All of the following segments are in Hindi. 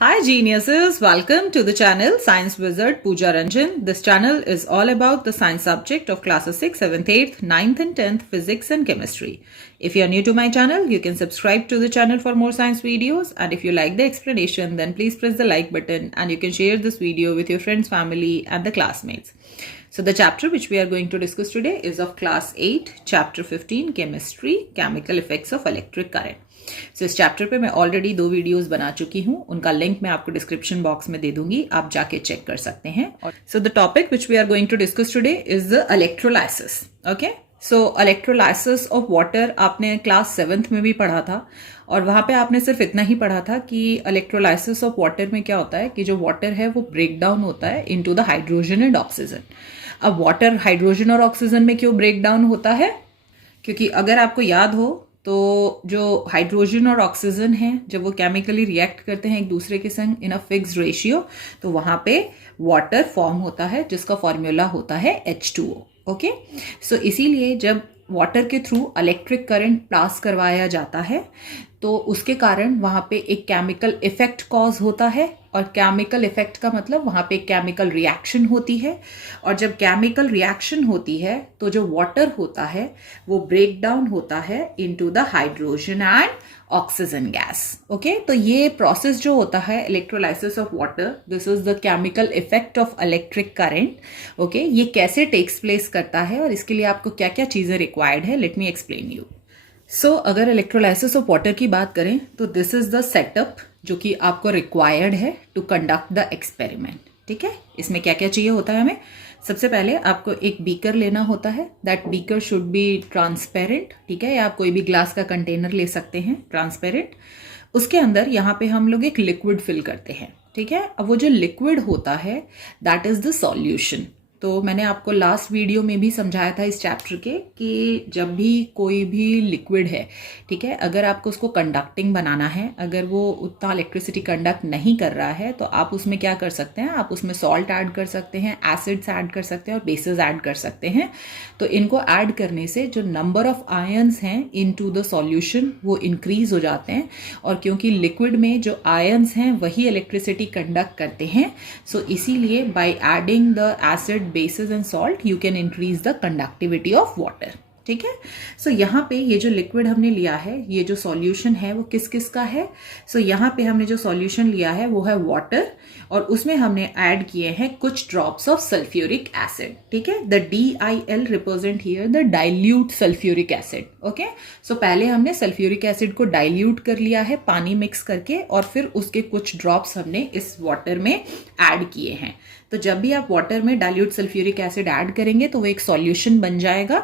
Hi geniuses, welcome to the channel Science Wizard Pooja Ranjan. This channel is all about the science subject of classes 6th, 7th, 8th, 9th and 10th physics and chemistry. If you are new to my channel, you can subscribe to the channel for more science videos, and if you like the explanation, then please press the like button and you can share this video with your friends, family and the classmates. So the chapter which we are going to discuss today is of class 8, chapter 15, chemistry, chemical effects of electric current. So इस चैप्टर पे मैं ऑलरेडी 2 वीडियोस बना चुकी हूँ, उनका लिंक मैं आपको डिस्क्रिप्शन बॉक्स में दे दूंगी, आप जाके चेक कर सकते हैं. So the topic which we are going to discuss today is the electrolysis. Okay, so electrolysis of water आपने क्लास 7th में भी पढ़ा था और वहां पे आपने सिर्फ इतना ही पढ़ा था कि इलेक्ट्रोलाइसिस ऑफ वाटर में क्या होता है कि जो वाटर है वो ब्रेक डाउन होता है into the hydrogen and oxygen. अब वाटर हाइड्रोजन और ऑक्सीजन में क्यों ब्रेक डाउन होता है? क्योंकि अगर आपको याद हो तो जो हाइड्रोजन और ऑक्सीजन हैं जब वो केमिकली रिएक्ट करते हैं एक दूसरे के संग इन अ फिक्स्ड रेशियो तो वहां पे वाटर फॉर्म होता है जिसका फॉर्मूला होता है H2O. ओके, सो इसीलिए जब वाटर के थ्रू इलेक्ट्रिक करंट पास करवाया जाता है तो उसके कारण वहां पे एक केमिकल इफेक्ट कॉज होता है और केमिकल इफेक्ट का मतलब वहां पे केमिकल रिएक्शन होती है और जब केमिकल रिएक्शन होती है तो जो वाटर होता है वो ब्रेक डाउन होता है into the hydrogen and oxygen gas. Okay, तो ये प्रोसेस जो होता है electrolysis of water, this is the chemical effect of electric current. Okay, ये कैसे टेक्स प्लेस करता है और इसके लिए आपको क्या क्या चीजें रिक्वायर्ड है, लेट मी एक्सप्लेन यू. सो अगर इलेक्ट्रोलाइसिस ऑफ वाटर की बात करें तो दिस इज द सेटअप जो कि आपको रिक्वायर्ड है टू कंडक्ट द एक्सपेरिमेंट. ठीक है, इसमें क्या क्या चाहिए होता है हमें? सबसे पहले आपको एक बीकर लेना होता है. That beaker should be transparent. ठीक है, या आप कोई भी ग्लास का कंटेनर ले सकते हैं ट्रांसपेरेंट. उसके अंदर यहाँ पे हम लोग एक लिक्विड फिल करते हैं. ठीक है, अब वो जो लिक्विड होता है दैट इज द सॉल्यूशन. तो मैंने आपको लास्ट वीडियो में भी समझाया था इस चैप्टर के कि जब भी कोई भी लिक्विड है, ठीक है, अगर आपको उसको कंडक्टिंग बनाना है, अगर वो उतना इलेक्ट्रिसिटी कंडक्ट नहीं कर रहा है तो आप उसमें क्या कर सकते हैं, आप उसमें सॉल्ट ऐड कर सकते हैं, एसिड्स ऐड कर सकते हैं और बेसेस ऐड कर सकते हैं. तो इनको ऐड करने से जो नंबर ऑफ आयन्स हैं इनटू द सॉल्यूशन वो इंक्रीज हो जाते हैं और क्योंकि लिक्विड में जो आयन्स हैं वही इलेक्ट्रिसिटी कंडक्ट करते हैं, सो इसीलिए by adding the acid, bases and salt you can increase the conductivity of water. ठीक है, सो यहाँ पे ये जो लिक्विड हमने लिया है, ये जो सॉल्यूशन है वो किस किस का है? सो यहाँ पे हमने जो सॉल्यूशन लिया है वो है वाटर और उसमें हमने ऐड किए हैं कुछ ड्रॉप्स ऑफ सल्फ्यूरिक एसिड. ठीक है, the DIL represent here the dilute sulphuric acid. Okay, so पहले हमने सल्फ्यूरिक एसिड को डाइल्यूट कर लिया है पानी मिक्स करके और फिर उसके कुछ ड्रॉप्स हमने इस वाटर में ऐड किए हैं. तो जब भी आप वाटर में डाइल्यूट सल्फ्यूरिक एसिड ऐड करेंगे तो वो एक सॉल्यूशन बन जाएगा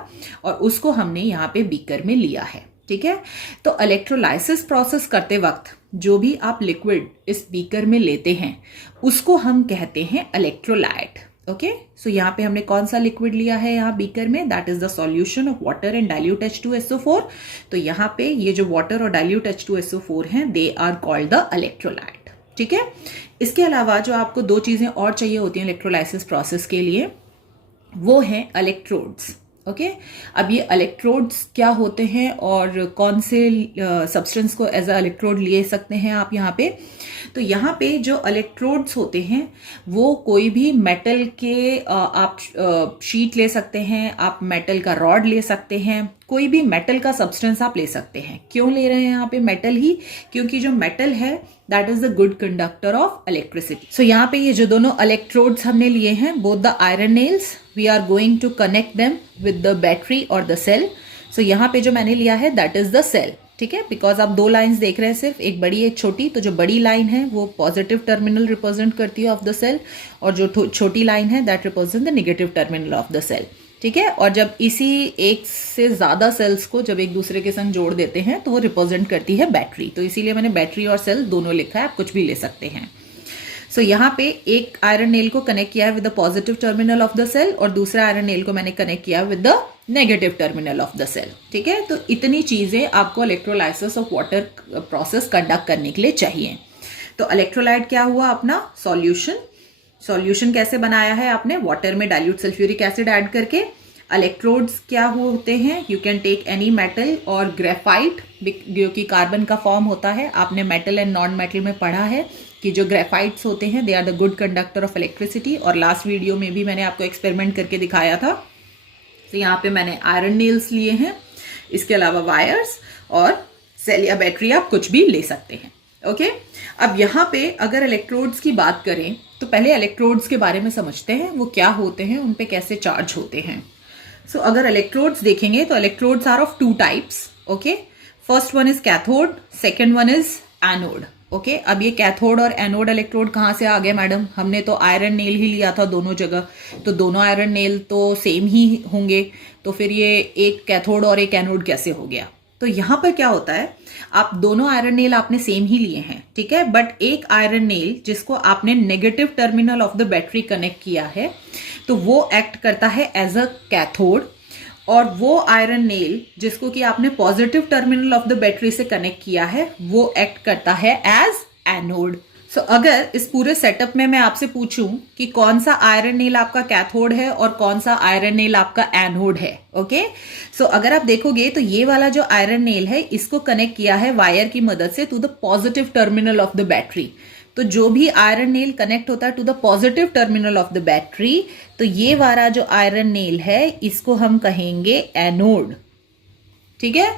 और उसको हमने यहाँ पे बीकर में लिया है. ठीक है, तो इलेक्ट्रोलाइसिस प्रोसेस करते वक्त जो भी आप लिक्विड इस बीकर में लेते हैं उसको हम कहते हैं इलेक्ट्रोलाइट. ओके, सो यहाँ पे हमने कौन सा लिक्विड लिया है यहाँ बीकर में? That is the solution of water and dilute H2SO4. तो यहाँ पे ये जो वाटर और डाइल्यूट H2SO4 हैं they are called the electrolyte. ठीक है, इसके अलावा जो आपको 2 चीजें और चाहिए होती हैं इलेक्ट्रोलाइसिस प्रोसेस के लिए, वो हैं इलेक्ट्रोड्स. ओके, अब ये इलेक्ट्रोड्स क्या होते हैं और कौन से सब्सटेंस को एज अ इलेक्ट्रोड ले सकते हैं आप यहाँ पे? तो यहाँ पे जो इलेक्ट्रोड्स होते हैं वो कोई भी मेटल के आप शीट ले सकते हैं, आप मेटल का रॉड ले सकते हैं, कोई भी मेटल का सब्सटेंस आप ले सकते हैं. क्यों ले रहे हैं यहाँ पे मेटल ही? क्योंकि जो मेटल है that is the good conductor of electricity. So यहाँ पे ये जो दोनों इलेक्ट्रोड्स हमने लिए हैं, both the iron nails, we are going to connect them with the battery और द सेल. सो यहाँ पे जो मैंने लिया है दैट इज द सेल. ठीक है, बिकॉज आप 2 लाइंस देख रहे हैं, सिर्फ एक बड़ी एक छोटी. तो जो बड़ी लाइन है वो पॉजिटिव टर्मिनल रिप्रेजेंट करती है ऑफ द सेल और जो छोटी लाइन है that represent the negative terminal of the cell. ठीक है, और जब इसी एक से ज्यादा सेल्स को जब एक दूसरे के संग जोड़ देते हैं तो वो रिप्रेजेंट करती है बैटरी. तो इसीलिए मैंने बैटरी और सेल दोनों लिखा है, आप कुछ भी ले सकते हैं. सो यहाँ पे एक आयरन नेल को कनेक्ट किया है with the positive terminal of the cell और दूसरा आयरन नेल को मैंने कनेक्ट किया with the negative terminal of the cell. ठीक है, तो इतनी चीजें आपको electrolysis of water process conduct करने के लिए चाहिए. तो इलेक्ट्रोलाइट क्या हुआ? अपना सॉल्यूशन. सॉल्यूशन कैसे बनाया है आपने? वाटर में डाइल्यूट सल्फ्यूरिक एसिड ऐड करके. इलेक्ट्रोड्स क्या होते हैं? You can take any metal और ग्रेफाइट जो कि कार्बन का फॉर्म होता है। आपने मेटल एंड नॉन मेटल में पढ़ा है कि जो ग्रेफाइट्स होते हैं they are the good conductor of electricity, और लास्ट वीडियो में भी मैंने आपको एक्सपेरिमेंट करके दिखाया था। तो यहाँ पे मैंने आयरन नेल्स लिए हैं, इसके अलावा वायर्स और सेल या बैटरी आप कुछ भी ले सकते हैं। ओके, अब यहाँ पे अगर इलेक्ट्रोड्स की बात करें तो पहले इलेक्ट्रोड्स के बारे में समझते हैं, वो क्या होते हैं, उन पे कैसे चार्ज होते हैं। सो अगर इलेक्ट्रोड्स देखेंगे तो electrodes are of two types. Okay, first one is cathode, second one is anode. Okay, अब ये कैथोड और एनोड इलेक्ट्रोड कहाँ से आ गए मैडम? हमने तो आयरन नेल ही लिया था दोनों जगह, तो दोनों आयरन नेल तो सेम ही होंगे, तो फिर ये एक कैथोड और एक एनोड कैसे हो गया? तो यहाँ पर क्या होता है, आप दोनों आयरन नेल आपने सेम ही लिए हैं, ठीक है, बट एक आयरन नेल जिसको आपने negative terminal of the battery connect किया है तो वो एक्ट करता है एज अ कैथोड, और वो आयरन नेल जिसको कि आपने positive terminal of the battery से कनेक्ट किया है वो एक्ट करता है एज एनोड। सो अगर इस पूरे सेटअप में मैं आपसे पूछूं कि कौन सा आयरन नेल आपका कैथोड है और कौन सा आयरन नेल आपका एनोड है, ओके, सो अगर आप देखोगे तो ये वाला जो आयरन नेल है इसको कनेक्ट किया है वायर की मदद से to the positive terminal of the battery. तो जो भी आयरन नेल कनेक्ट होता है to the positive terminal of the battery, तो ये वाला जो आयरन नेल है इसको हम कहेंगे एनोड, ठीक है,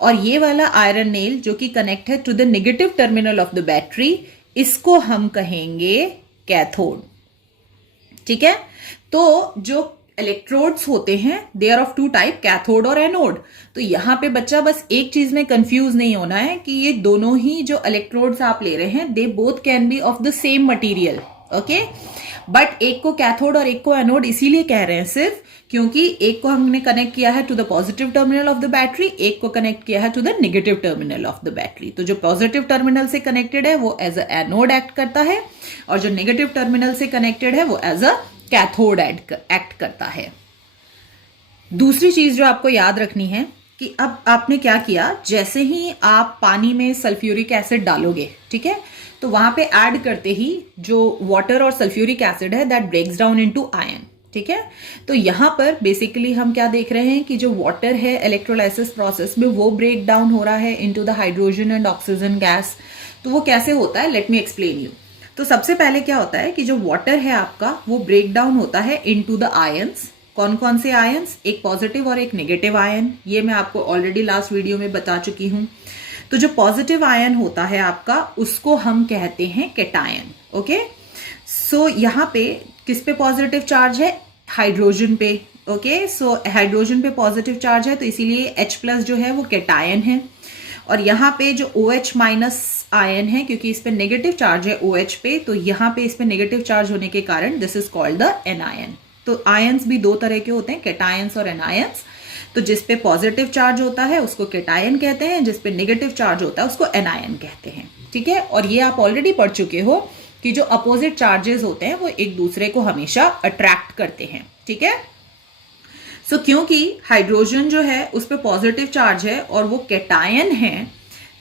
और ये वाला आयरन नेल जो कि कनेक्ट है to the negative terminal of the battery इसको हम कहेंगे कैथोड, ठीक है। तो जो इलेक्ट्रोड्स होते हैं they are of two type, cathode और एनोड। तो यहां पे बच्चा बस एक चीज में कंफ्यूज नहीं होना है कि ये दोनों ही जो इलेक्ट्रोड्स आप ले रहे हैं they both can be of the same material, okay, but एक को कैथोड और एक को एनोड इसीलिए कह रहे हैं सिर्फ क्योंकि एक को हमने कनेक्ट किया है to the positive terminal of the battery, एक को कनेक्ट किया है to the negative terminal of the battery. तो जो पॉजिटिव टर्मिनल से कनेक्टेड है वो एज अ एनोड एक्ट करता है, और जो नेगेटिव टर्मिनल से कनेक्टेड है वो एज अ कैथोड एक्ट करता है। दूसरी चीज जो आपको याद रखनी है कि अब आपने क्या किया, जैसे ही आप पानी में सल्फ्यूरिक एसिड डालोगे, ठीक है, तो वहां पे ऐड करते ही जो वाटर और सल्फ्यूरिक एसिड है that breaks down into ion, ठीक है। तो यहां पर बेसिकली हम क्या देख रहे हैं कि जो वाटर है इलेक्ट्रोलाइसिस प्रोसेस में वो ब्रेक डाउन हो रहा है into the hydrogen and oxygen gas. तो वो कैसे होता है, लेट मी एक्सप्लेन यू। तो सबसे पहले क्या होता है कि जो वाटर है आपका वो ब्रेक डाउन होता है इनटू द आयंस। कौन कौन से आयंस? एक पॉजिटिव और एक नेगेटिव आयन, ये मैं आपको ऑलरेडी लास्ट वीडियो में बता चुकी हूं। तो जो पॉजिटिव आयन होता है आपका उसको हम कहते हैं कैटायन, ओके। सो यहाँ पे किस पे पॉजिटिव चार्ज है? हाइड्रोजन पे, ओके। सो हाइड्रोजन पे पॉजिटिव चार्ज है तो इसीलिए H+ जो है वो कैटायन है, और यहाँ पे जो OH- आयन है क्योंकि इस पे नेगेटिव चार्ज है OH पे, तो यहाँ पे इस पे नेगेटिव चार्ज होने के कारण this is called the anion. तो आयंस भी दो तरह के होते हैं, कैटायंस और एनायंस। तो जिस पे पॉजिटिव चार्ज होता है उसको कैटायन कहते हैं, जिस पे नेगेटिव चार्ज होता है उसको एनायन कहते हैं, ठीक है। और ये आप ऑलरेडी पढ़ चुके हो कि जो अपोजिट चार्जेस होते हैं वो एक दूसरे को हमेशा अट्रैक्ट करते हैं, ठीक है। सो क्योंकि हाइड्रोजन जो है उस पे पॉजिटिव चार्ज है और वो कैटायन है,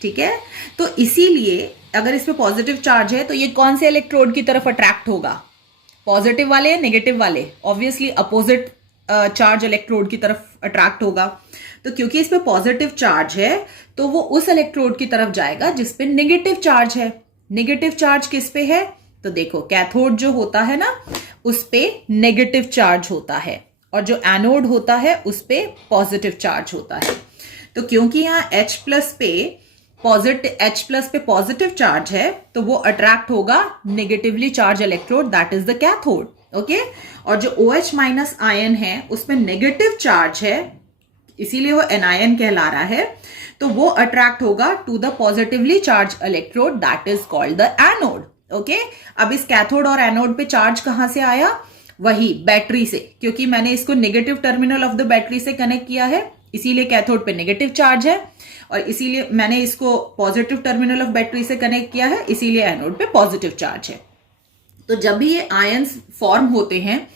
ठीक है, तो इसीलिए अगर इस पे पॉजिटिव चार्ज है तो ये कौन से इलेक्ट्रोड की तरफ अट्रैक्ट होगा? पॉजिटिव वाले या नेगेटिव वाले? ऑब्वियसली अपोजिट चार्ज इलेक्ट्रोड की तरफ अट्रैक्ट होगा। तो क्योंकि इस पे पॉजिटिव चार्ज है तो वो उस इलेक्ट्रोड की तरफ जाएगा जिस पे नेगेटिव चार्ज है। नेगेटिव चार्ज किस पे है? तो देखो कैथोड जो होता है ना उस पे नेगेटिव चार्ज होता है, और जो एनोड होता है उस पे पॉजिटिव चार्ज होता है। तो क्योंकि यहाँ H+ पे पॉजिटिव चार्ज है तो वो अट्रैक्ट होगा negatively charge electrode, that is the cathode, okay. और जो OH- आयन है उसमें नेगेटिव चार्ज है इसीलिए वो एनायन कहला रहा है, तो वो अट्रैक्ट होगा to the positively charge electrode, that is called the anode, okay. अब इस कैथोड और एनोड पे चार्ज कहां से आया? वही बैटरी से, क्योंकि मैंने इसको negative terminal of the battery से कनेक्ट किया है इसीलिए कैथोड पे नेगेटिव चार्ज है, और इसीलिए मैंने इसको पॉजिटिव टर्मिनल ऑफ बैटरी से कनेक्ट किया है इसीलिए एनोड पे पॉजिटिव चार्ज है। तो जब भी ये आयंस फॉर्म होते हैं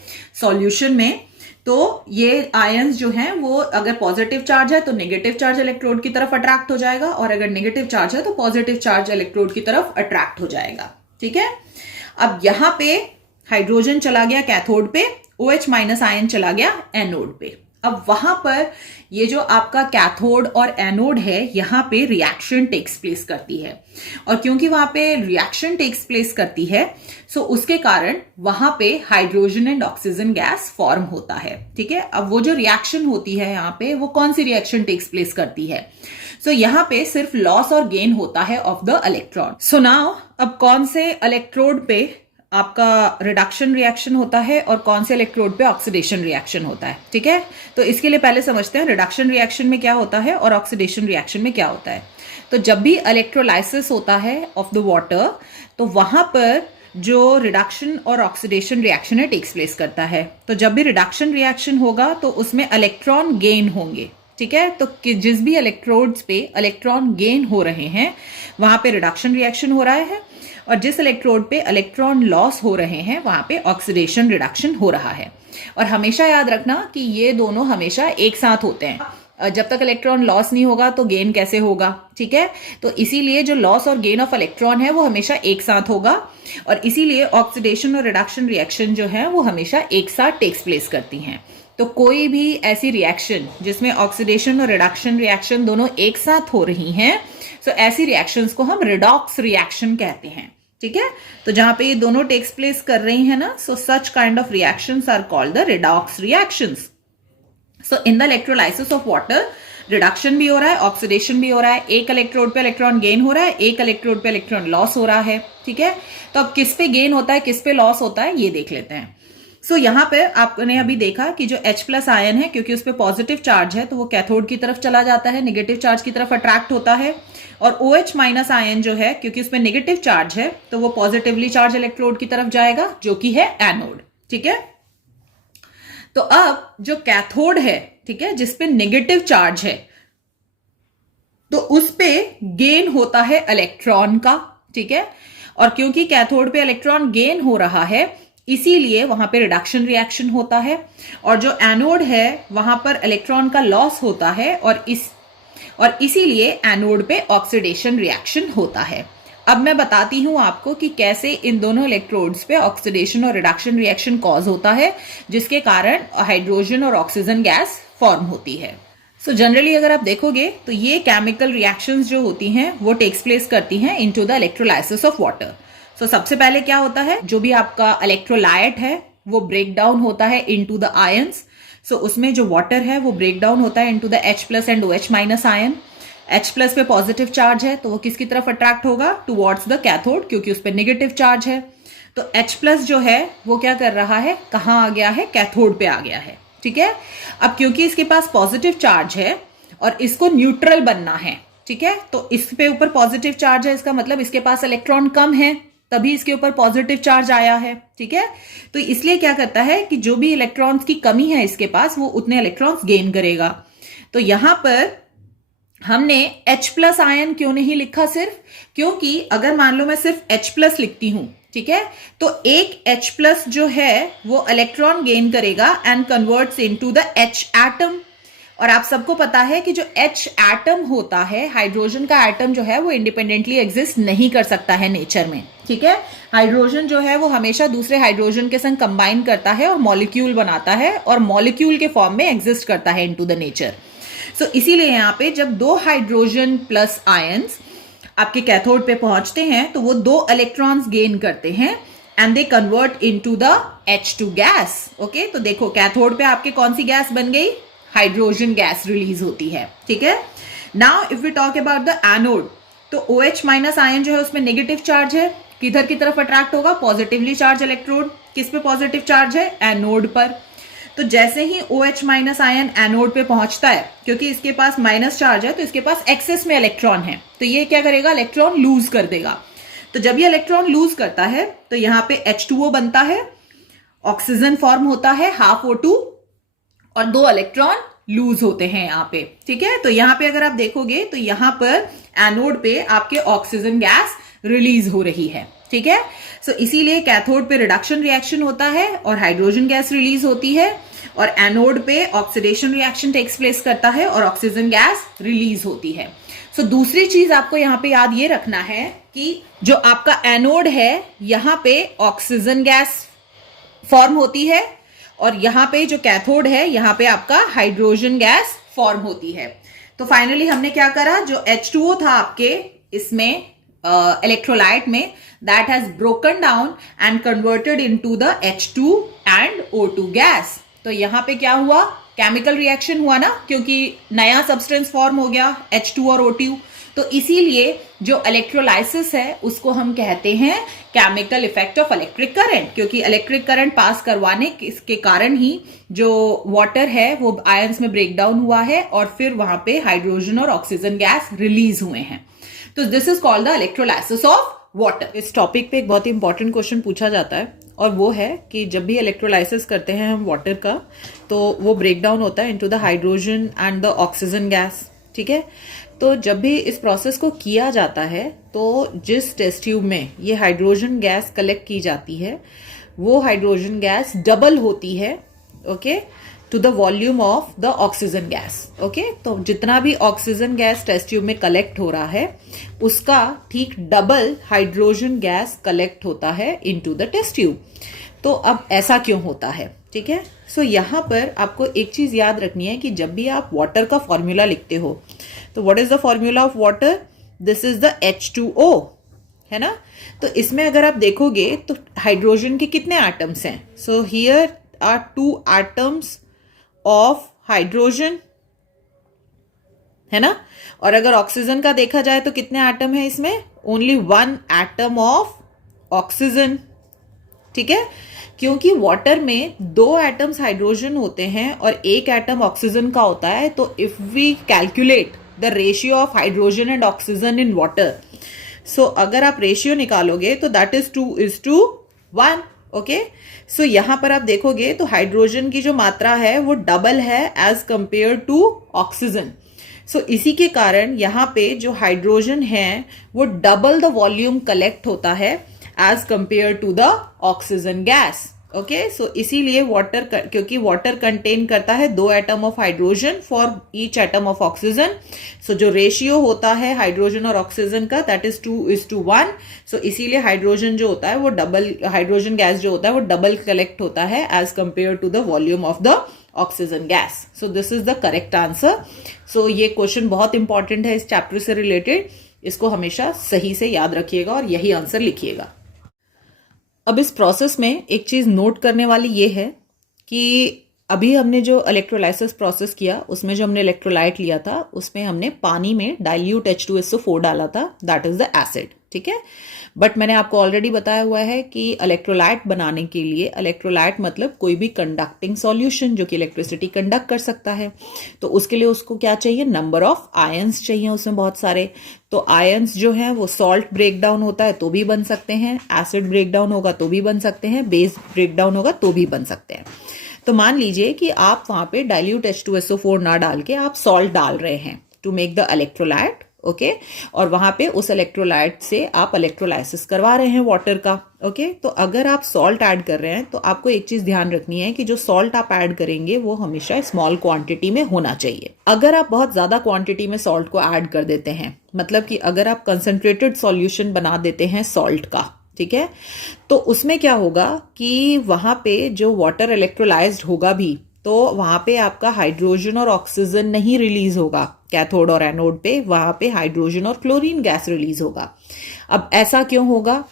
सॉल्यूशन में तो ये आयंस जो हैं वो अगर पॉजिटिव चार्ज है तो नेगेटिव चार्ज इलेक्ट्रोड की तरफ अट्रैक्ट हो जाएगा, और अगर नेगेटिव चार्ज है तो पॉजिटिव चार्ज इलेक्ट्रोड की तरफ अट्रैक्ट हो जाएगा, ठीक है। अब यहां पे हाइड्रोजन चला गया कैथोड पे, OH- आयन चला गया एनोड पे। अब वहां पर ये जो आपका कैथोड और एनोड है यहाँ पे रिएक्शन टेक्स प्लेस करती है, और क्योंकि वहां पे रिएक्शन टेक्स प्लेस करती है सो उसके कारण वहां पे hydrogen and oxygen gas form होता है। ठीक है, अब वो जो रिएक्शन होती है यहाँ पे वो कौन सी रिएक्शन टेक्स प्लेस करती है? सो यहाँ पे सिर्फ लॉस और गेन होता है of the electron. So now अब कौन से इलेक्ट्रोड पे आपका रिडक्शन रिएक्शन होता है और कौन से इलेक्ट्रोड पे ऑक्सीडेशन रिएक्शन होता है? ठीक है, तो इसके लिए पहले समझते हैं रिडक्शन रिएक्शन में क्या होता है और ऑक्सीडेशन रिएक्शन में क्या होता है। तो जब भी इलेक्ट्रोलाइसिस होता है ऑफ द वाटर तो वहां पर जो रिडक्शन और ऑक्सीडेशन रिएक्शन है टेक्स प्लेस करता है। तो जब भी रिडक्शन रिएक्शन होगा तो उसमें इलेक्ट्रॉन गेन होंगे। ठीक है, तो जिस भी इलेक्ट्रोड्स पे इलेक्ट्रॉन गेन हो रहे हैं वहां पे रिडक्शन रिएक्शन हो रहा है, और जिस इलेक्ट्रोड पे इलेक्ट्रॉन लॉस हो रहे हैं वहां पे ऑक्सीडेशन रिडक्शन हो रहा है। और हमेशा याद रखना कि ये दोनों हमेशा एक साथ होते हैं। जब तक इलेक्ट्रॉन लॉस नहीं होगा तो गेन कैसे होगा? ठीक है, तो इसीलिए जो लॉस और गेन ऑफ इलेक्ट्रॉन है वो हमेशा एक साथ होगा, और इसीलिए ऑक्सीडेशन और रिडक्शन रिएक्शन जो है वो हमेशा एक साथ टेक्स प्लेस करती हैं। तो कोई भी ऐसी रिएक्शन जिसमें ऑक्सीडेशन और रिडक्शन रिएक्शन दोनों एक साथ हो रही हैं, तो ऐसी रिएक्शंस को हम रिडॉक्स रिएक्शन कहते हैं। ठीक है, तो जहां पे ये दोनों टेक्स प्लेस कर रही है ना, so such kind of reactions are called the redox reactions. So in the electrolysis of water reduction भी हो रहा है, ऑक्सीडेशन भी हो रहा है। एक इलेक्ट्रोड पे इलेक्ट्रॉन गेन हो रहा है, एक इलेक्ट्रोड पे इलेक्ट्रॉन लॉस हो रहा है। ठीक है, तो अब किस पे गेन होता है किस पे लॉस होता है ये देख लेते हैं। सो यहाँ पे आपने अभी देखा कि जो H+ आयन है क्योंकि उस पर पॉजिटिव चार्ज है तो वो कैथोड की तरफ चला जाता है, नेगेटिव चार्ज की तरफ अट्रैक्ट होता है। और OH- आयन जो है क्योंकि उस पर नेगेटिव चार्ज है तो वो पॉजिटिवली चार्ज इलेक्ट्रोड की तरफ जाएगा जो कि है एनोड। ठीक है, तो अब जो कैथोड है, ठीक है, जिसपे नेगेटिव चार्ज है तो उस पे गेन होता है इलेक्ट्रॉन का। ठीक है, और क्योंकि कैथोड पे इलेक्ट्रॉन गेन हो रहा है इसीलिए वहां पे रिडक्शन रिएक्शन होता है, और जो एनोड है वहां पर इलेक्ट्रॉन का लॉस होता है और इसीलिए एनोड पे ऑक्सीडेशन रिएक्शन होता है। अब मैं बताती हूं आपको कि कैसे इन दोनों इलेक्ट्रोड्स पे ऑक्सीडेशन और रिडक्शन रिएक्शन कॉज होता है जिसके कारण हाइड्रोजन और ऑक्सीजन गैस फॉर्म होती है। सो जनरली अगर आप देखोगे तो ये केमिकल रिएक्शंस जो होती हैं वो टेक्स प्लेस करती हैं into the electrolysis of water. So सबसे पहले क्या होता है, जो भी आपका इलेक्ट्रोलाइट है वो ब्रेक डाउन होता है इनटू द आयंस। सो उसमें जो वाटर है वो ब्रेक डाउन होता है into the H+ and OH- ion. H+ पे पॉजिटिव चार्ज है तो वो किसकी तरफ अट्रैक्ट होगा? टुवर्ड्स द कैथोड, क्योंकि उस पर नेगेटिव चार्ज है। तो H+ जो है वो क्या कर रहा है, कहाँ आ गया है? कैथोड पे आ गया है। ठीक है, अब क्योंकि इसके पास पॉजिटिव चार्ज है और इसको न्यूट्रल बनना है, ठीक है, तो इस पे ऊपर पॉजिटिव चार्ज है, इसका मतलब इसके पास इलेक्ट्रॉन कम है तभी इसके ऊपर पॉजिटिव चार्ज आया है। ठीक है, तो इसलिए क्या करता है कि जो भी इलेक्ट्रॉन्स की कमी है इसके पास वो उतने इलेक्ट्रॉन्स गेन करेगा। तो यहां पर हमने H+ आयन क्यों नहीं लिखा सिर्फ, क्योंकि अगर मान लो मैं सिर्फ H+ लिखती हूं, ठीक है, तो एक H+ जो है वो इलेक्ट्रॉन गेन करेगा and converts into the H atom. और आप सबको पता है कि जो H एटम होता है, हाइड्रोजन का एटम जो है वो इंडिपेंडेंटली एग्जिस्ट नहीं कर सकता है नेचर में। ठीक है, हाइड्रोजन जो है वो हमेशा दूसरे हाइड्रोजन के संग कंबाइन करता है और मॉलिक्यूल बनाता है और मॉलिक्यूल के फॉर्म में एग्जिस्ट करता है इनटू द नेचर। सो इसीलिए यहाँ पे जब 2 हाइड्रोजन प्लस आयंस आपके कैथोड पे पहुंचते हैं तो वो 2 इलेक्ट्रॉन्स गेन करते हैं and they convert into the H2 gas. Okay, तो देखो कैथोड पे आपके कौन सी गैस बन गई? हाइड्रोजन गैस रिलीज होती है। ठीक है, now if we talk about the anode, तो OH- आयन जो है उसमें नेगेटिव चार्ज है, किधर की तरफ अट्रैक्ट होगा? Positively charge electrode. किस पे पॉजिटिव चार्ज है? एनोड पर। तो जैसे ही OH- आयन एनोड पे पहुंचता है, क्योंकि इसके पास माइनस चार्ज है तो इसके पास एक्सेस में इलेक्ट्रॉन है, तो ये क्या करेगा? इलेक्ट्रॉन लूज कर देगा। तो जब ये इलेक्ट्रॉन लूज करता है तो यहां पे H2O बनता है, ऑक्सीजन फॉर्म होता है ½ O2 और 2 इलेक्ट्रॉन लूज होते हैं यहाँ पे। ठीक है, तो यहाँ पे अगर आप देखोगे तो यहाँ पर एनोड पे आपके ऑक्सीजन गैस रिलीज हो रही है। ठीक है, सो इसीलिए कैथोड पे रिडक्शन रिएक्शन होता है और हाइड्रोजन गैस रिलीज होती है, और एनोड पे ऑक्सीडेशन रिएक्शन टेक्स प्लेस करता है और ऑक्सीजन गैस रिलीज होती है। सो दूसरी चीज आपको यहाँ पे याद ये रखना है कि जो आपका एनोड है यहाँ पे ऑक्सीजन गैस फॉर्म होती है और यहाँ पे जो कैथोड है, यहाँ पे आपका हाइड्रोजन गैस फॉर्म होती है। तो फाइनली हमने क्या करा, जो H2O था आपके इसमें इलेक्ट्रोलाइट में, that has broken down and converted into the H2 and O2 gas. तो यहाँ पे क्या हुआ, केमिकल रिएक्शन हुआ ना, क्योंकि नया सब्सटेंस फॉर्म हो गया H2 और O2। तो इसीलिए जो इलेक्ट्रोलाइसिस है उसको हम कहते हैं chemical effect of electric current, क्योंकि इलेक्ट्रिक करंट पास करवाने के कारण ही जो वाटर है वो आयंस में ब्रेक डाउन हुआ है और फिर वहां पे हाइड्रोजन और ऑक्सीजन गैस रिलीज हुए हैं। तो this is called the electrolysis of water. इस टॉपिक पे एक बहुत ही इंपॉर्टेंट क्वेश्चन पूछा जाता है और वो है कि जब भी इलेक्ट्रोलाइसिस करते हैं हम वाटर का, तो वो ब्रेक डाउन होता है into the hydrogen and the oxygen gas. ठीक है, तो जब भी इस प्रोसेस को किया जाता है तो जिस टेस्ट ट्यूब में ये हाइड्रोजन गैस कलेक्ट की जाती है वो हाइड्रोजन गैस डबल होती है, okay, to the volume of the oxygen gas. Okay, तो जितना भी ऑक्सीजन गैस टेस्ट ट्यूब में कलेक्ट हो रहा है उसका ठीक डबल हाइड्रोजन गैस कलेक्ट होता है इनटू द टेस्ट ट्यूब। तो अब ऐसा क्यों होता है? ठीक है, सो यहाँ पर आपको एक चीज याद रखनी है कि जब भी आप वाटर का फॉर्मूला लिखते हो तो what is the formula of water? This is the H2O, है ना। तो इसमें अगर आप देखोगे तो हाइड्रोजन के कितने एटम्स हैं? So here are 2 atoms of hydrogen, है ना। और अगर ऑक्सीजन का देखा जाए तो कितने एटम है इसमें? Only 1 atom of oxygen. ठीक है, क्योंकि वाटर में 2 एटम्स हाइड्रोजन होते हैं और 1 एटम ऑक्सीजन का होता है। तो if we calculate the ratio of hydrogen and oxygen in water, so अगर आप रेशियो निकालोगे तो दैट इज 2:1। ओके, सो यहां पर आप देखोगे तो हाइड्रोजन की जो मात्रा है वो डबल है एज कंपेयर टू ऑक्सीजन। सो इसी के कारण यहाँ पे जो हाइड्रोजन है वो डबल द वॉल्यूम कलेक्ट होता है as compare to the oxygen gas. Okay, so इसीलिए वाटर, क्योंकि वाटर कंटेन करता है 2 atom of hydrogen for each atom of oxygen. So जो रेशियो होता है हाइड्रोजन और ऑक्सीजन का दैट इज 2:1। सो इसीलिए हाइड्रोजन जो होता है वो डबल, हाइड्रोजन गैस जो होता है वो डबल कलेक्ट होता है as compare to the volume of the oxygen gas. So this is the correct answer. So ये क्वेश्चन बहुत इंपॉर्टेंट है इस चैप्टर से रिलेटेड, इसको हमेशा सही से याद रखिएगा और यही आंसर लिखिएगा। अब इस प्रोसेस में एक चीज नोट करने वाली ये है कि अभी हमने जो इलेक्ट्रोलाइसिस प्रोसेस किया उसमें जो हमने इलेक्ट्रोलाइट लिया था उसमें हमने पानी में डाइल्यूट H2SO4 डाला था, दैट इज द एसिड। ठीक है, बट मैंने आपको ऑलरेडी बताया हुआ है कि इलेक्ट्रोलाइट बनाने के लिए, इलेक्ट्रोलाइट मतलब कोई भी कंडक्टिंग सॉल्यूशन जो कि इलेक्ट्रिसिटी कंडक्ट कर सकता है, तो उसके लिए उसको क्या चाहिए? नंबर ऑफ आयंस चाहिए उसमें बहुत सारे। तो आयंस जो है वो सॉल्ट ब्रेक डाउन होता है तो भी बन सकते हैं, एसिड ब्रेक डाउन होगा तो भी बन सकते हैं, बेस ब्रेक डाउन होगा तो भी बन सकते हैं। तो मान लीजिए कि आप वहां पे डाइल्यूट H2SO4 ना डाल के आप सॉल्ट डाल रहे हैं to make the electrolyte, okay, और वहां पे उस इलेक्ट्रोलाइट से आप इलेक्ट्रोलाइसिस करवा रहे हैं वाटर का। ओके, तो अगर आप सॉल्ट ऐड कर रहे हैं तो आपको एक चीज ध्यान रखनी है कि जो सॉल्ट आप ऐड करेंगे वो हमेशा स्मॉल क्वांटिटी में होना चाहिए। अगर आप बहुत ज्यादा क्वांटिटी में सॉल्ट को ऐड कर देते हैं, मतलब कि अगर आप कंसंट्रेटेड सॉल्यूशन बना देते हैं सॉल्ट का, ठीक है, तो उसमें क्या होगा कि वहां पे जो वाटर इलेक्ट्रोलाइज्ड होगा भी तो वहां पे आपका हाइड्रोजन और ऑक्सीजन नहीं रिलीज होगा कैथोड और एनोड पे, वहां पे हाइड्रोजन और क्लोरीन गैस रिलीज होगा। अब ऐसा क्यों होगा?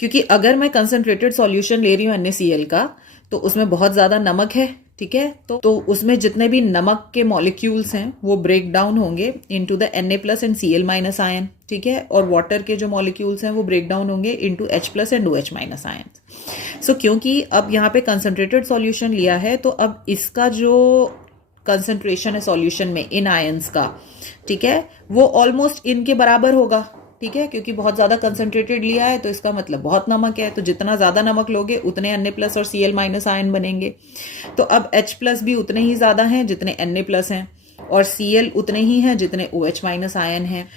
क्योंकि अगर मैं कंसंट्रेटेड सॉल्यूशन ले रही हूँ NaCl का तो उसमें बहुत ज्यादा नमक है, ठीक है, तो उसमें जितने भी नमक के मॉलिक्यूल्स हैं वो ब्रेक डाउन होंगे into the Na+ and Cl- ion, ठीक है, और वाटर के जो मॉलिक्यूल्स हैं वो ब्रेक डाउन होंगे into H+ and OH- ion. So क्योंकि अब यहाँ पे कंसंट्रेटेड सॉल्यूशन लिया है तो अब इसका जो कंसंट्रेशन है सॉल्यूशन में इन आयंस का, ठीक है, वो ऑलमोस्ट इनके बराबर होगा, ठीक है, क्योंकि बहुत ज्यादा कंसंट्रेटेड लिया है तो इसका मतलब बहुत नमक है, तो जितना ज्यादा नमक लोगे उतने Na+ और Cl- आयन बनेंगे। तो अब H+ भी उतने ही ज्यादा हैं जितने Na+ हैं और Cl उतने ही हैं जितने OH- आयन हैं।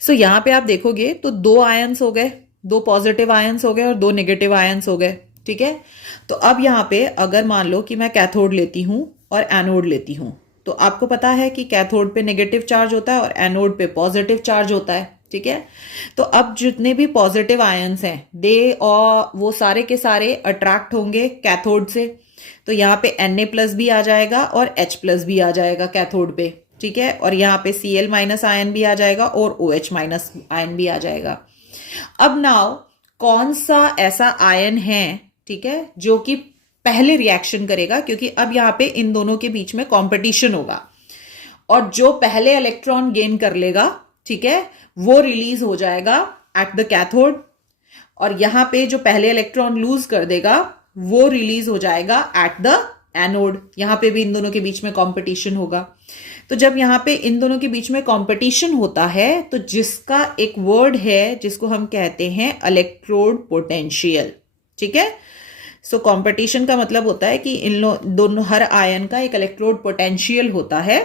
सो यहाँ पे आप देखोगे तो 2 आयंस हो गए, 2 पॉजिटिव आयंस हो गए और 2 नेगेटिव आयंस हो गए, ठीक है। तो अब यहाँ पे अगर मान लो कि मैं कैथोड लेती हूँ और एनोड लेती हूँ, तो आपको पता है कि कैथोड पे नेगेटिव चार्ज होता है और एनोड पे पॉजिटिव चार्ज होता है, ठीक है। तो अब जितने भी पॉजिटिव आयंस हैं दे और वो सारे के सारे अट्रैक्ट होंगे कैथोड से, तो यहाँ पे Na+ भी आ जाएगा और H+ भी आ जाएगा कैथोड पे, ठीक है। और यहाँ पे Cl- आयन भी आ जाएगा और OH- आयन भी आ जाएगा। अब नाउ कौन सा ऐसा आयन है, ठीक है, जो कि पहले रिएक्शन करेगा, क्योंकि अब यहाँ पे इन दोनों के बीच में कंपटीशन होगा और जो पहले इलेक्ट्रॉन गेन कर लेगा, ठीक है, वो रिलीज हो जाएगा एट द कैथोड, और यहां पे जो पहले इलेक्ट्रॉन लूज कर देगा वो रिलीज हो जाएगा एट द एनोड। यहां पे भी इन दोनों के बीच में कंपटीशन होगा। तो जब यहां पे इन दोनों के बीच में कंपटीशन होता है तो जिसका एक वर्ड है जिसको हम कहते हैं इलेक्ट्रोड पोटेंशियल, ठीक है। सो कंपटीशन का मतलब होता है कि इन दोनों हर आयन का एक इलेक्ट्रोड पोटेंशियल होता है,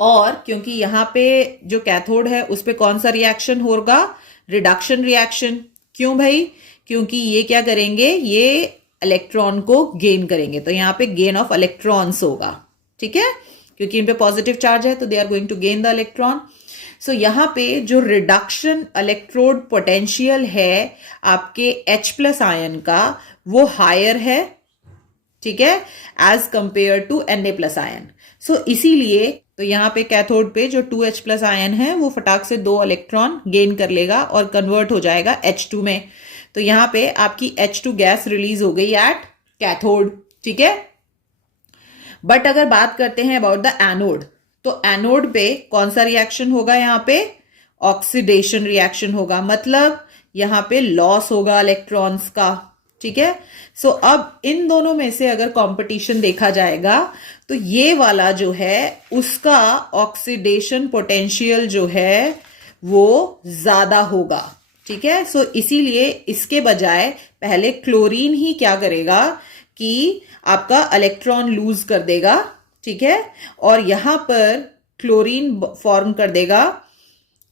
और क्योंकि यहां पे जो कैथोड है उस पे कौन सा रिएक्शन होगा, रिडक्शन रिएक्शन। क्यों भाई, क्योंकि ये क्या करेंगे, ये इलेक्ट्रॉन को गेन करेंगे, तो यहाँ पे गेन ऑफ इलेक्ट्रॉन्स होगा, ठीक है, क्योंकि इन पे पॉजिटिव चार्ज है तो they are going to gain the electron. So यहाँ पे जो रिडक्शन इलेक्ट्रोड पोटेंशियल है आपके H+ आयन का वो हायर है, ठीक है, as compare to Na+ ion. So इसीलिए तो यहाँ पे कैथोड पे जो 2H+ आयन है वो फटाक से 2 इलेक्ट्रॉन गेन कर लेगा और कन्वर्ट हो जाएगा H2 में। तो यहाँ पे आपकी H2 गैस रिलीज हो गई एट कैथोड, ठीक है। बट अगर बात करते हैं अबाउट द एनोड, तो एनोड पे कौन सा रिएक्शन होगा, यहाँ पे ऑक्सीडेशन रिएक्शन होगा, मतलब यहाँ पे लॉस होगा इलेक्ट्रॉन्स का, ठीक है। सो अब इन दोनों में से अगर कंपटीशन देखा जाएगा तो ये वाला जो है उसका ऑक्सीडेशन पोटेंशियल जो है वो ज्यादा होगा, ठीक है। सो इसीलिए इसके बजाय पहले क्लोरीन ही क्या करेगा कि आपका इलेक्ट्रॉन लूज कर देगा, ठीक है, और यहां पर क्लोरीन फॉर्म कर देगा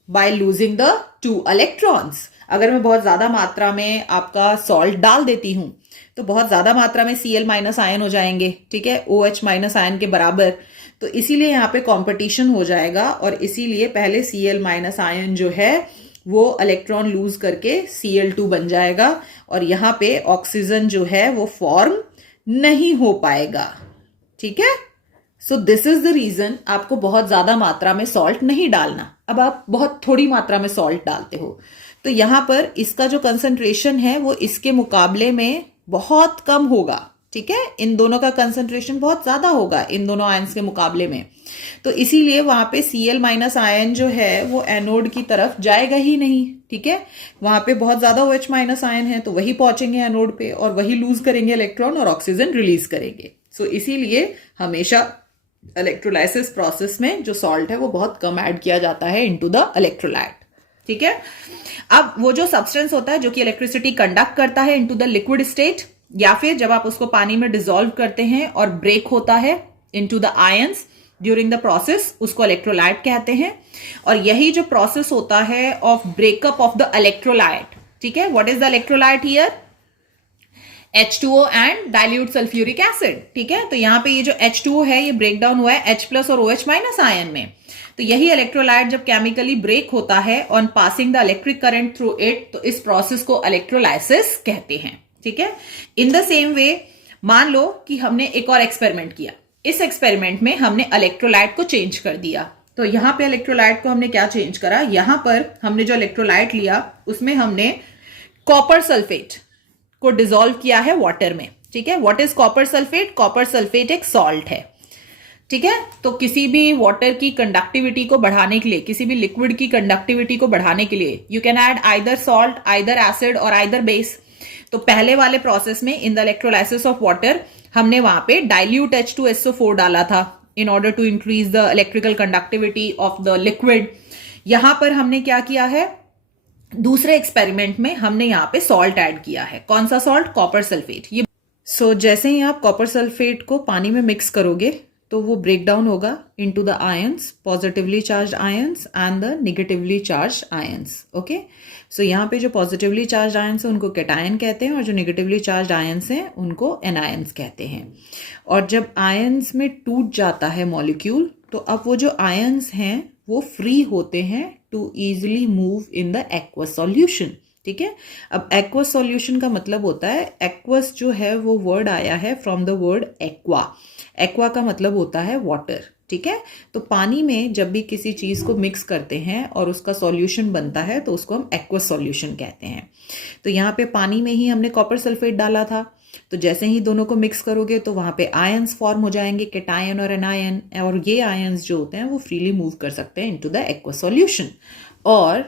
बाय लूजिंग द 2 इलेक्ट्रॉन्स। अगर मैं बहुत ज्यादा मात्रा में आपका सॉल्ट डाल देती हूं तो बहुत ज्यादा मात्रा में Cl- आयन हो जाएंगे, ठीक है, OH- आयन के बराबर। तो इसीलिए यहाँ पे कंपटीशन हो जाएगा और इसीलिए पहले Cl- आयन जो है वो इलेक्ट्रॉन लूज करके Cl2 बन जाएगा और यहाँ पे ऑक्सीजन जो है वो फॉर्म नहीं हो पाएगा, ठीक है। So this is the reason आपको बहुत ज्यादा मात्रा में सॉल्ट नहीं डालना। अब आप बहुत थोड़ी मात्रा में सॉल्ट डालते हो तो यहां पर इसका जो कंसंट्रेशन है वो इसके मुकाबले में बहुत कम होगा, ठीक है। इन दोनों का कंसंट्रेशन बहुत ज्यादा होगा इन दोनों आयंस के मुकाबले में, तो इसीलिए वहां पे Cl- आयन जो है वो एनोड की तरफ जाएगा ही नहीं, ठीक है। वहां पे बहुत ज्यादा OH- आयन है तो वही पहुंचेंगे एनोड पे और वही लूज करेंगे इलेक्ट्रॉन और ऑक्सीजन रिलीज करेंगे। सो इसीलिए हमेशा इलेक्ट्रोलाइसिस प्रोसेस में जो सॉल्ट है वो बहुत कम ऐड किया जाता है इनटू द इलेक्ट्रोलाइट, ठीक है। अब वो जो सब्सटेंस होता है जो कि इलेक्ट्रिसिटी कंडक्ट करता है इनटू द लिक्विड स्टेट, या फिर जब आप उसको पानी में डिसॉल्व करते हैं और ब्रेक होता है into the ions during the process, उसको इलेक्ट्रोलाइट कहते हैं। और यही जो प्रोसेस होता है of breakup of the electrolyte, ठीक है, what is the electrolyte here, H2O and dilute sulphuric acid, ठीक है। तो यहाँ पे ये जो H2O है ये ब्रेक डाउन हुआ है H+ और OH- आयन में। तो यही इलेक्ट्रोलाइट जब केमिकली ब्रेक होता है on passing the electric current through it, तो इस प्रोसेस को इलेक्ट्रोलाइसिस कहते हैं, ठीक है। इन द सेम वे मान लो कि हमने एक और एक्सपेरिमेंट किया, इस एक्सपेरिमेंट में हमने इलेक्ट्रोलाइट को चेंज कर दिया। तो यहां पे इलेक्ट्रोलाइट को हमने क्या चेंज करा, यहां पर हमने जो इलेक्ट्रोलाइट लिया उसमें हमने कॉपर सल्फेट को डिसॉल्व किया है वाटर में, ठीक है। What is copper sulphate, copper sulphate एक सॉल्ट है, ठीक है। तो किसी भी वाटर की कंडक्टिविटी को बढ़ाने के लिए, किसी भी लिक्विड की कंडक्टिविटी को बढ़ाने के लिए you can add either salt, either acid और आइदर बेस। तो पहले वाले प्रोसेस में in the electrolysis of water हमने वहां पे डाइल्यूट H2SO4 डाला था in order to increase the electrical conductivity of the liquid. यहां पर हमने क्या किया है, दूसरे एक्सपेरिमेंट में हमने यहाँ पे सॉल्ट ऐड किया है। कौन सा सॉल्ट, कॉपर सल्फेट। ये जैसे ही आप कॉपर सल्फेट को पानी में मिक्स करोगे तो वो ब्रेक डाउन होगा into the ions, positively charge ions and the negatively charge ions, okay. So यहाँ पे जो पॉजिटिवली चार्ज आयंस है उनको कैटायन कहते हैं और जो नेगेटिवली चार्ज आयंस हैं उनको एनायंस कहते हैं। और जब आयंस में टूट जाता है मॉलिक्यूल तो अब वो जो आयंस हैं वो फ्री होते हैं to easily move in the aqueous solution, ठीक है। अब एक्वस सॉल्यूशन का मतलब होता है, एक्वस जो है वो वर्ड आया है from the word aqua. Aqua का मतलब होता है वाटर, ठीक है। तो पानी में जब भी किसी चीज को मिक्स करते हैं और उसका सॉल्यूशन बनता है तो उसको हम एक्वस सॉल्यूशन कहते हैं। तो यहाँ पे पानी में ही हमने कॉपर सल्फेट डाला था, तो जैसे ही दोनों को मिक्स करोगे तो वहां पे आयंस फॉर्म हो जाएंगे, कैटायन और एनायन, और ये आयंस जो होते हैं वो फ्रीली मूव कर सकते हैं इनटू द एक्वस सॉल्यूशन। और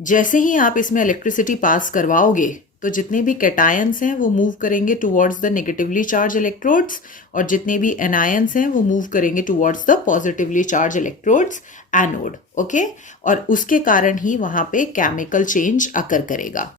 जैसे ही आप इसमें इलेक्ट्रिसिटी पास करवाओगे तो जितने भी कैटायंस हैं वो मूव करेंगे towards the negatively charge electrodes, और जितने भी एनायंस हैं वो मूव करेंगे towards the positively charge electrodes, anode. Okay, और उसके कारण ही वहां पे केमिकल चेंज अकर करेगा।